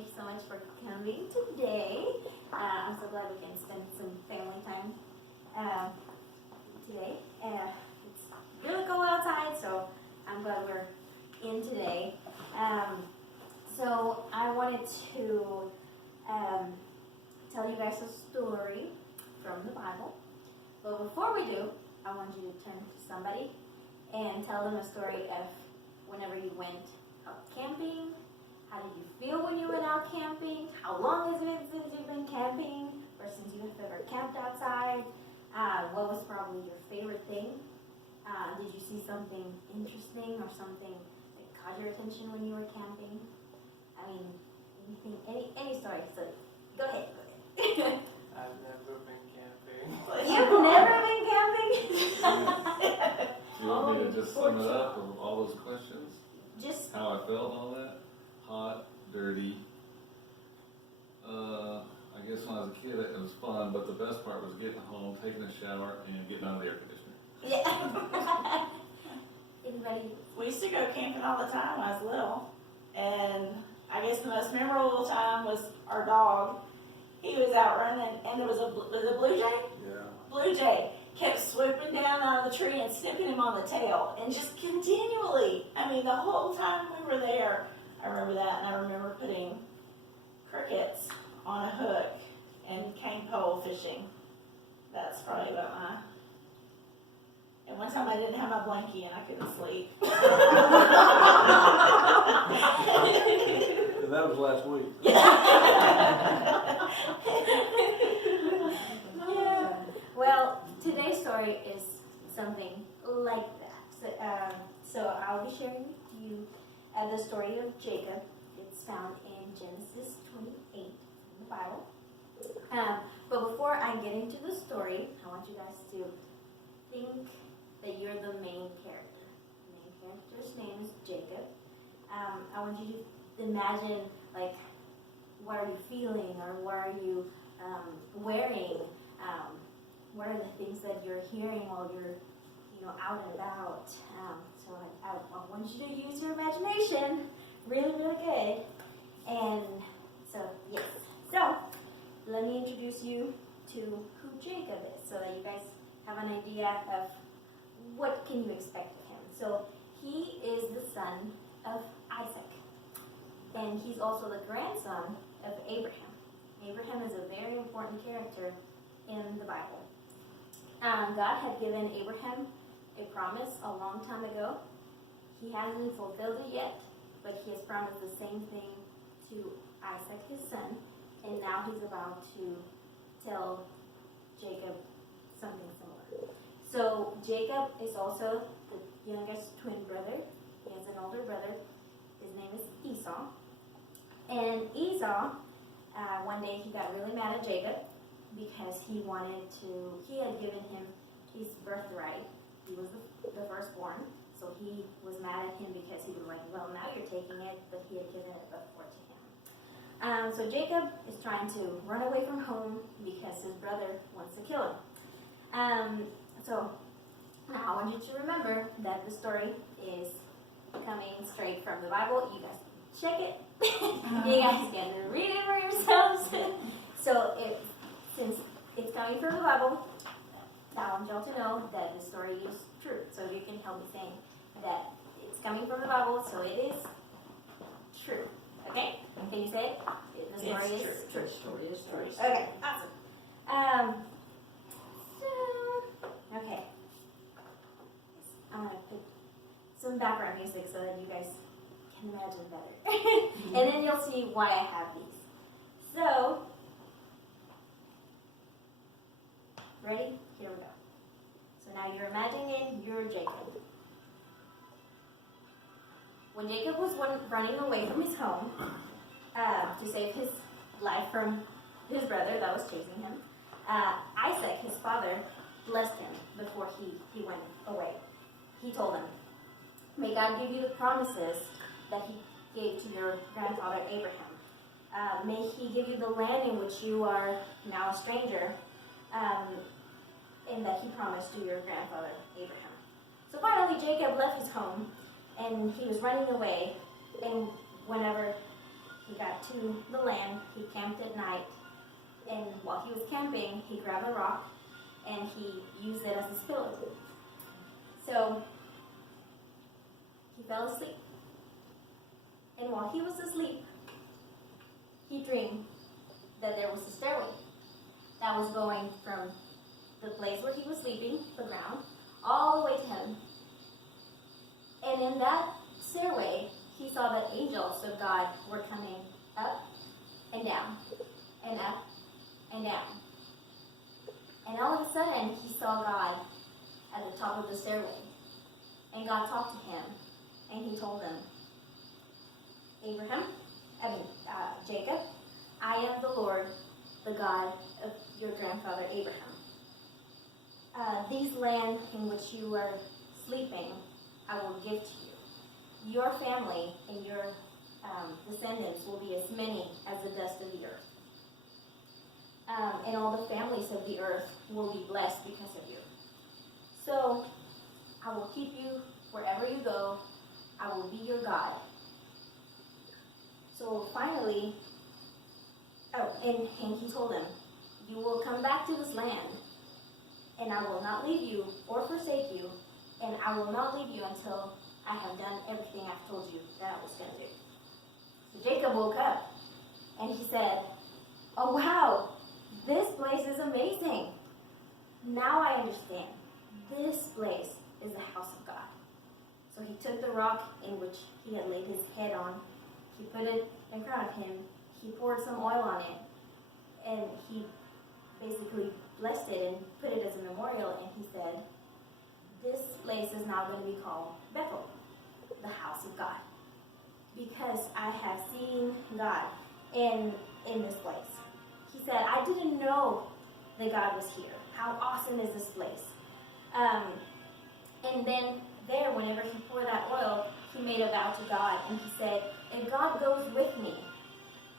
Thank you so much for coming today. I'm so glad we can spend some family time today. It's really cold outside, so I'm glad we're in today. So I wanted to tell you guys a story from the Bible. But before we do, I want you to turn to somebody and tell them a story of whenever you went out camping. How did you feel when you went out camping? How long has it been since you've been camping? Or since you have ever camped outside? What was probably your favorite thing? Did you see something interesting or something that caught your attention when you were camping? I mean, anything, any story. So go ahead. I've never been camping. You've never been camping? You want me to just sum it up of all those questions? Just How I felt, all that? Hot, dirty. I guess when I was a kid it was fun, but the best part was getting home, taking a shower, and getting out of the air conditioner. yeah. Anybody? We used to go camping all the time when I was little, and I guess the most memorable time was our dog. He was out running, and there was a blue jay? Yeah. Blue jay kept swooping down out of the tree and snipping him on the tail, and just continually, I mean, the whole time we were there, I remember that, and I remember putting crickets on a hook and cane pole fishing. That's probably about mine. And one time I didn't have my blankie and I couldn't sleep. And that was last week. Yeah. Well, today's story is something like that. So I'll be sharing with you the story of Jacob. It's found in Genesis 28 in the Bible. But before I get into the story, I want you guys to think that you're the main character. The main character's name is Jacob. I want you to imagine, like, what are you feeling, or what are you wearing? What are the things that you're hearing while you're, out and about? So I want you to use your imagination really, really good. And so, yes. So, let me introduce you to who Jacob is, so that you guys have an idea of what can you expect of him. So, he is the son of Isaac. And he's also the grandson of Abraham. Abraham is a very important character in the Bible. God had given Abraham a promise a long time ago. He hasn't fulfilled it yet, but he has promised the same thing to Isaac, his son, and now he's about to tell Jacob something similar. So Jacob is also the youngest twin brother. He has an older brother. His name is Esau. And Esau, one day he got really mad at Jacob because he had given him his birthright. He was the firstborn. So he was mad at him because he was like, well, now you're taking it, but he had given it before to him. So Jacob is trying to run away from home because his brother wants to kill him. So now I want you to remember that the story is coming straight from the Bible. You guys can check it. You guys can read it for yourselves. So since it's coming from the Bible, I want y'all to know that the story is true. So you can help me saying that it's coming from the Bible, so it is true. Okay? Can you say it? The story is true. The story is true. Okay, awesome. Okay. I'm going to put some background music so that you guys can imagine better. And then you'll see why I have these. So, ready? Here we go. So now you're imagining you're Jacob. When Jacob was running away from his home to save his life from his brother that was chasing him, Isaac, his father, blessed him before he went away. He told him, may God give you the promises that he gave to your grandfather Abraham. May he give you the land in which you are now a stranger, and that he promised to your grandfather Abraham. So finally Jacob left his home, and he was running away, and whenever he got to the land, he camped at night, and while he was camping, he grabbed a rock and he used it as his pillow. So he fell asleep. And while he was asleep, he dreamed that there was a stairway that was going from the place where he was sleeping, the ground, all the way to heaven. And in that stairway, he saw that angels of God were coming up and down, and up and down. And all of a sudden, he saw God at the top of the stairway. And God talked to him, and he told him, Jacob, I am the Lord, the God of your grandfather Abraham. These land in which you are sleeping, I will give to you. Your family and your descendants will be as many as the dust of the earth. And all the families of the earth will be blessed because of you. So I will keep you wherever you go. I will be your God. So finally, and he told them, you will come back to this land, and I will not leave you or forsake you, and I will not leave you until I have done everything I've told you that I was going to do. So Jacob woke up, and he said, oh wow, this place is amazing. Now I understand. This place is the house of God. So he took the rock in which he had laid his head on, he put it in front of him, he poured some oil on it, and he basically blessed it and put it as a memorial, and he said, this place is now going to be called Bethel, the house of God, because I have seen God in this place. He said, I didn't know that God was here. How awesome is this place? And then there, whenever he poured that oil, he made a vow to God, and he said, if God goes with me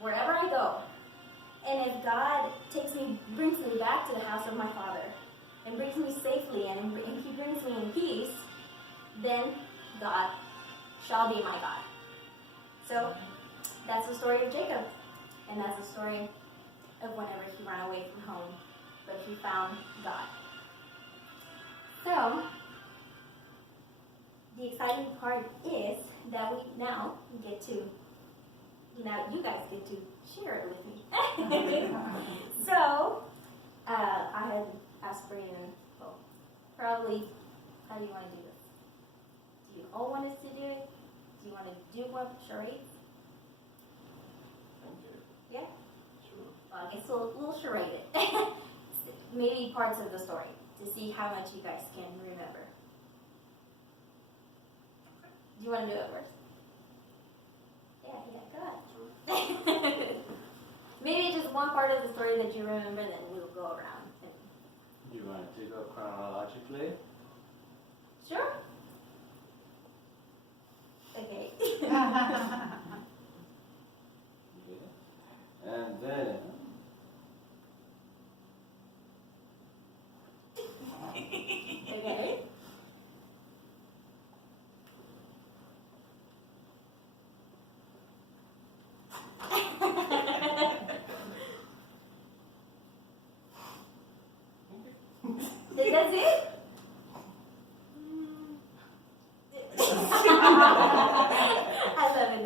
wherever I go, and if God brings me back to the house of my father, and brings me safely, and he brings me in peace, then God shall be my God. So that's the story of Jacob, and that's the story of whenever he ran away from home, but he found God. So the exciting part is that we now get to, you guys get to share it with me. So I had asked Brandon, well, probably, how do you want to do this? Do you all want us to do it? Do you want to do more charades? Yeah? Sure. Well, I guess we'll charade it. Maybe parts of the story to see how much you guys can remember. Do you want to do it first? Yeah, go ahead. Maybe just one part of the story that you remember, then we'll go around. You want to go chronologically? Sure? Okay. And then Okay. That's it? I love it.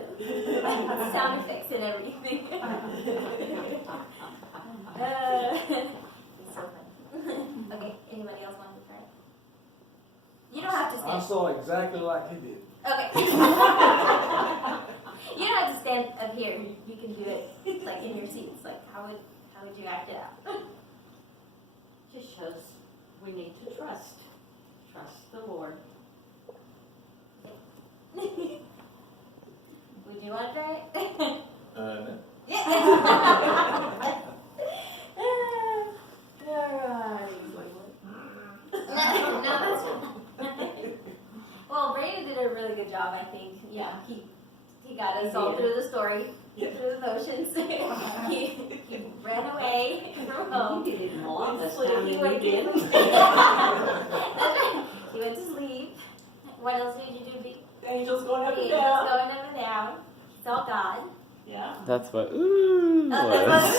Sound effects and everything. It's so funny. Okay, anybody else want to try? You don't have to I stand. saw exactly like he did. Okay. You don't have to stand up here. You can do it like in your seats. Like how would you act it out? Just shows we need to trust the Lord. Would you want to try it? No. Yeah. No, that's fine. Well, Brandon did a really good job, I think. Yeah, he got us all through the story, through the motions. he ran away from home. He did more this He time than went we did. to sleep. That's right. He went to sleep. What else did you do? The angels going up The and angels down. going up and down. He saw God. Yeah. That's what ooh was.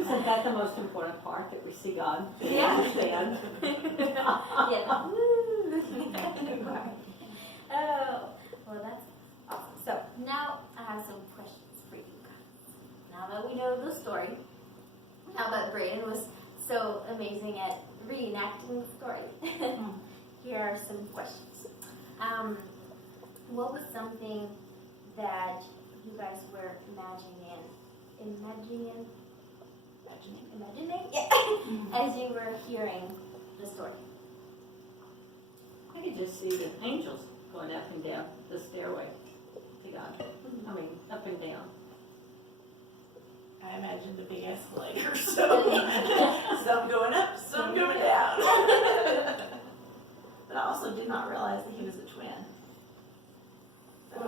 Isn't that the most important part, that we see God? Yeah. Understand? Yeah. Oh, well, that's awesome. So now I have some questions for you guys. Now that we know the story, now that Brayden was so amazing at reenacting the story, here are some questions. What was something that you guys were imagining, yeah, as you were hearing the story? I could just see the angels going up and down the stairway to God. I mean, up and down. I imagined a big escalator, so some going up, some going down. But I also did not realize that he was a twin. So,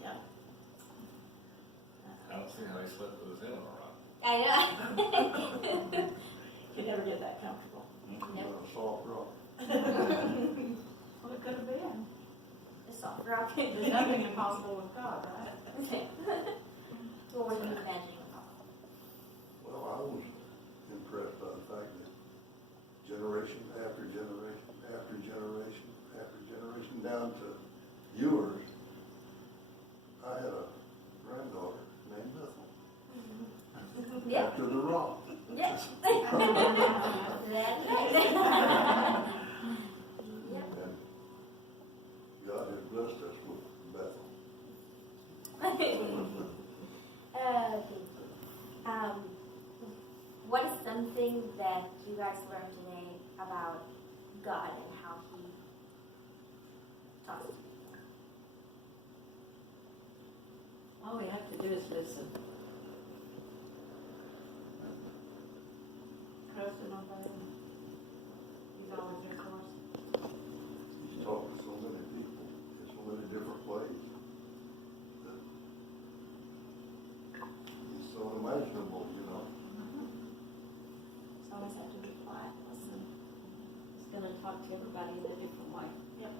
yeah. I don't see how he slept with his head on a rock. I know. Could never get that comfortable. Soft rock. Well, it could have been. The soft rock. There's nothing impossible with God, right? Okay. What were you imagining about? Well, I was impressed by the fact that generation after generation after generation after generation down to yours, I had a granddaughter named Bethel. Yeah. After the rock. Yeah. That's right. Yep. And God has blessed us with Bethel. What is something that you guys learned today about God and how He talks to you? All we have to do is listen. Trust and obey. He's always there for us. He's talked to so many people in so many different ways. That he's so imaginable, you know. So always have to be quiet, listen. He's going to talk to everybody in a different way. Yep.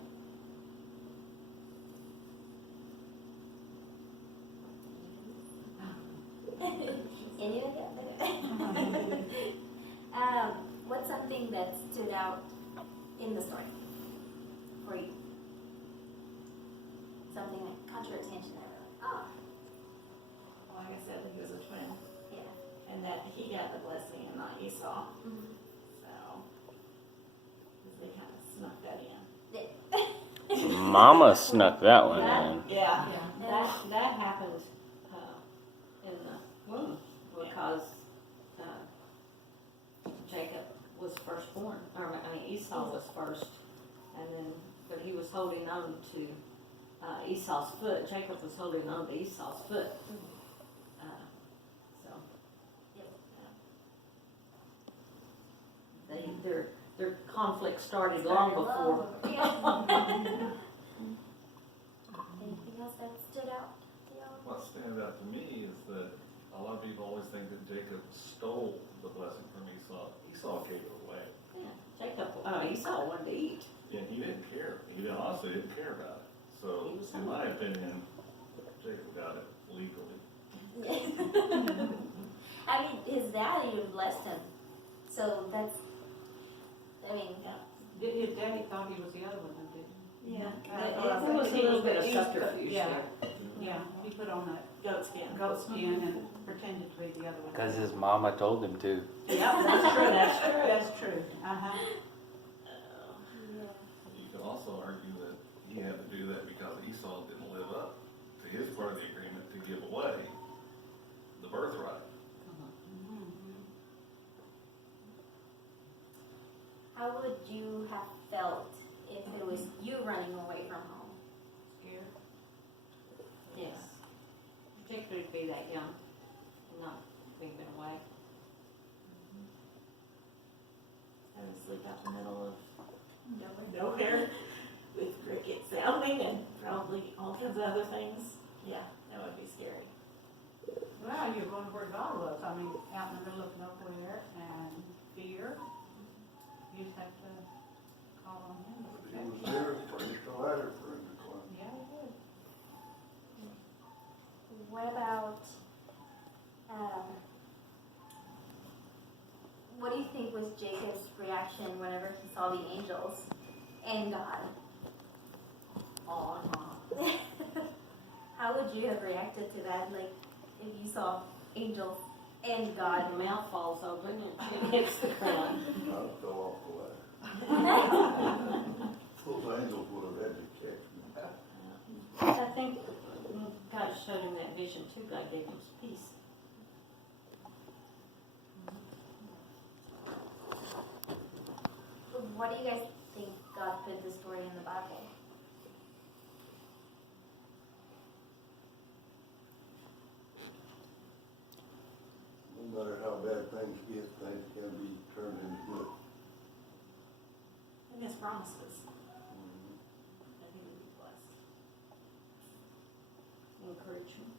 Any of that? What's something that stood out in the story for you? Something that caught your attention that you're like, oh, Like I said, he was a twin, yeah. and that he got the blessing and not Esau. Mhm. So, they kind of snuck that in. Mama snuck that one in. Yeah. That happened in the womb because Jacob was firstborn, Esau was first, and then but he was holding on to Esau's foot. Jacob was holding on to Esau's foot. So their conflict started long before. Anything else that stood out to y'all? What stands out to me is that a lot of people always think that Jacob stole the blessing from Esau. Esau gave it away. Esau wanted to eat. And he didn't care. He honestly didn't care about it. So, He was in my opinion, Jacob got it legally. I mean, his dad even blessed him. So that's, I mean, His daddy thought he was the other one, didn't he? Yeah. There was a little bit of subterfuge Yeah. there. Yeah, he put on a Goat skin. goat skin and pretended to be the other one. Because his mama told him to. Yeah, that's true, that's true, that's true. Uh-huh. You could also argue that he had to do that because Esau didn't live up to his part of the agreement to give away the birthright. how would you have felt if it was you running away from home? Scared. Yes. Particularly to be that young and not being away. I would sleep out in the middle of nowhere with cricket sounding and probably all kinds of other things. Yeah, that would be scary. Well, you're going where God was. I mean, out in the middle of nowhere and fear. You just have to call on Him. But he was there, furnished a ladder for him to climb. Yeah, he did. what about, what do you think was Jacob's reaction whenever he saw the angels and God? Oh, no. How would you have reacted to that? Like, if you saw angels and God? Your mouth falls open and she hits the ground. I fell off the ladder. Those angels would have had to catch me. I think God showed him that vision too. God gave him peace. What do you guys think God put this story in the Bible? No matter how bad things get, things can be turned into good. And his promises that he would be blessed. Encouragement.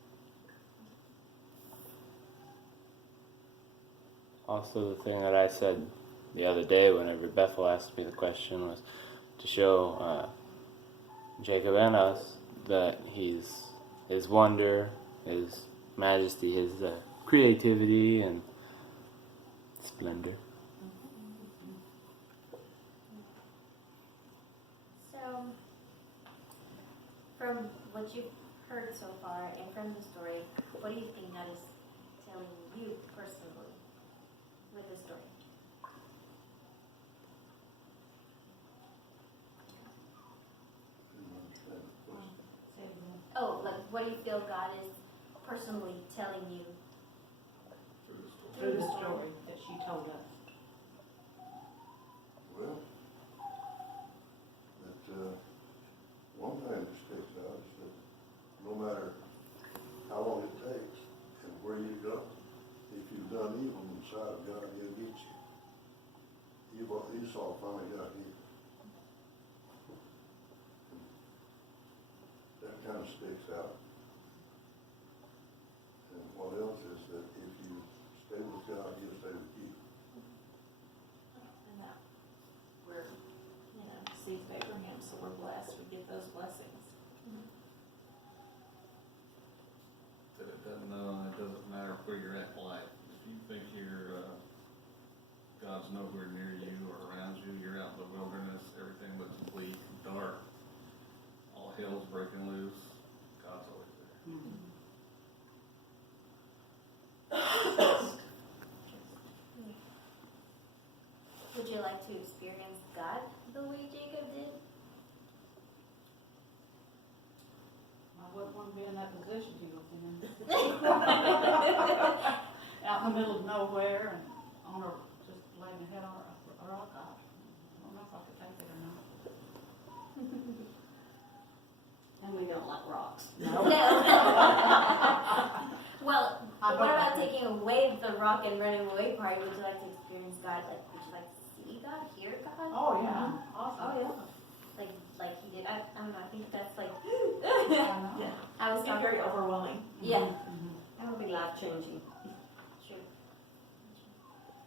Also, the thing that I said the other day whenever Bethel asked me the question was to show Jacob and us that his wonder, his majesty, his creativity and splendor. So, from what you've heard so far and from the story, what do you think God is telling you personally with the story? Didn't understand the question. Say it again. Oh, like, what do you feel God is personally telling you? Through the story. Through the story that she told us. Well, that, one thing that sticks out is that no matter how long it takes and where you go, if you've done evil in the sight of God, He'll get you. Esau finally got hit. That kind of sticks out. And what else is that if you stay with God, He'll stay with you. And that we're, seeds of Abraham, so we're blessed, we get those blessings. That it doesn't matter where you're at in life. If you think God's nowhere near you or around you, you're out in the wilderness, everything looks bleak, dark, all hell's breaking loose, God's always there. Would you like to experience God the way Jacob did? I wouldn't want to be in that position he was in. Out in the middle of nowhere and on a, just laying a head on a rock. I don't know if I could take it or not. And we don't like rocks. No. Well, I what don't about know. taking away the rock and running away part? Would you like to experience God? Like, would you like to see God, hear God? Oh, yeah, awesome. Like he did. I don't know. I think that's like. I know. Yeah. I was It's talking very about. overwhelming. Yeah. Mhm. That would be life changing. True.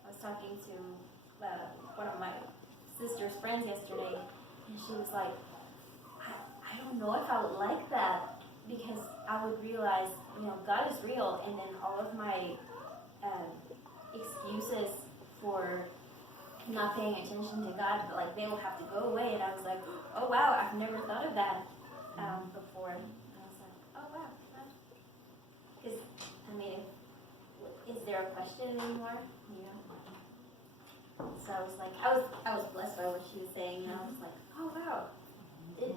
I was talking to one of my sister's friends yesterday, and she was like, I don't know if I would like that because I would realize, God is real, and then all of my excuses for not paying attention to God, like they will have to go away. And I was like, oh wow, I've never thought of that before. And I was like, oh wow, because is there a question anymore? So I was like, I was blessed by what she was saying, and I was like, oh wow, it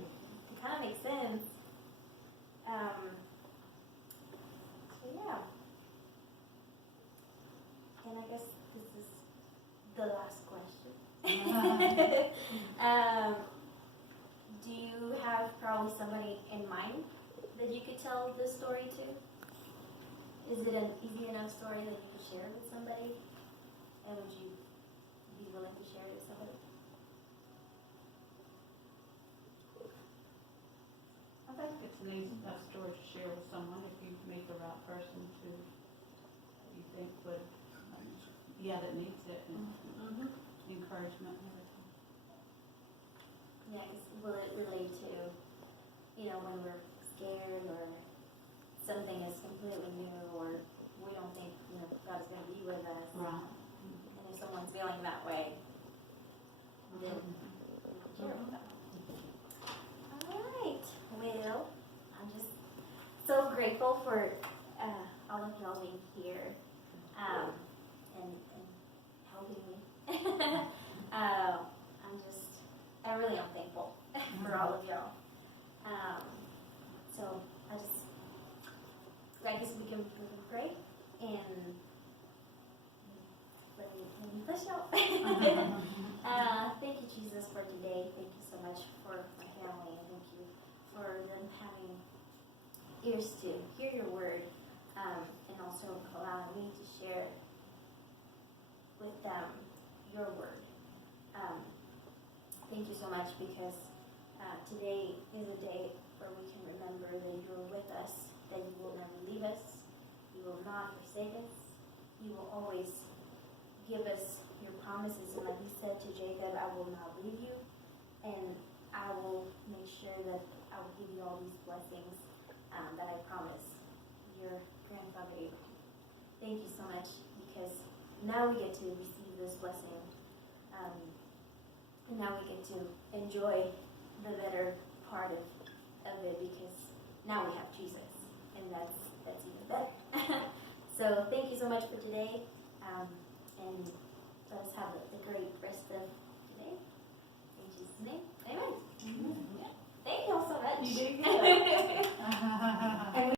kind of makes sense. So yeah, and I guess this is the last question. Do you have probably somebody in mind that you could tell this story to? Is it an easy enough story that you could share with somebody? And would you be willing to share it with somebody? I think it's an easy enough story to share with someone if you meet the right person who you think would, that needs it, and encouragement and everything. Yeah, 'cause will it relate to, when we're scared or something is completely grateful for all of y'all being here and helping me. I really am thankful for all of y'all. So I guess we can pray and let me push out. Thank you, Jesus, for today. Thank you so much for my family, and thank you for them having ears to hear your word, and also allowing me to share with them your word. Thank you so much, because today is a day where we can remember that you're with us, that you will never leave us, you will not forsake us, you will always give us your promises. And like you said to Jacob, I will not leave you, and I will make sure that I will give you all these blessings that I promised your grandfather Abraham. Thank you so much, because now we get to receive this blessing, and now we get to enjoy the better part of it, because now we have Jesus, and that's even better. So thank you so much for today, and let us have a great rest of today. In Jesus' name, amen. Thank you all so much. You did good.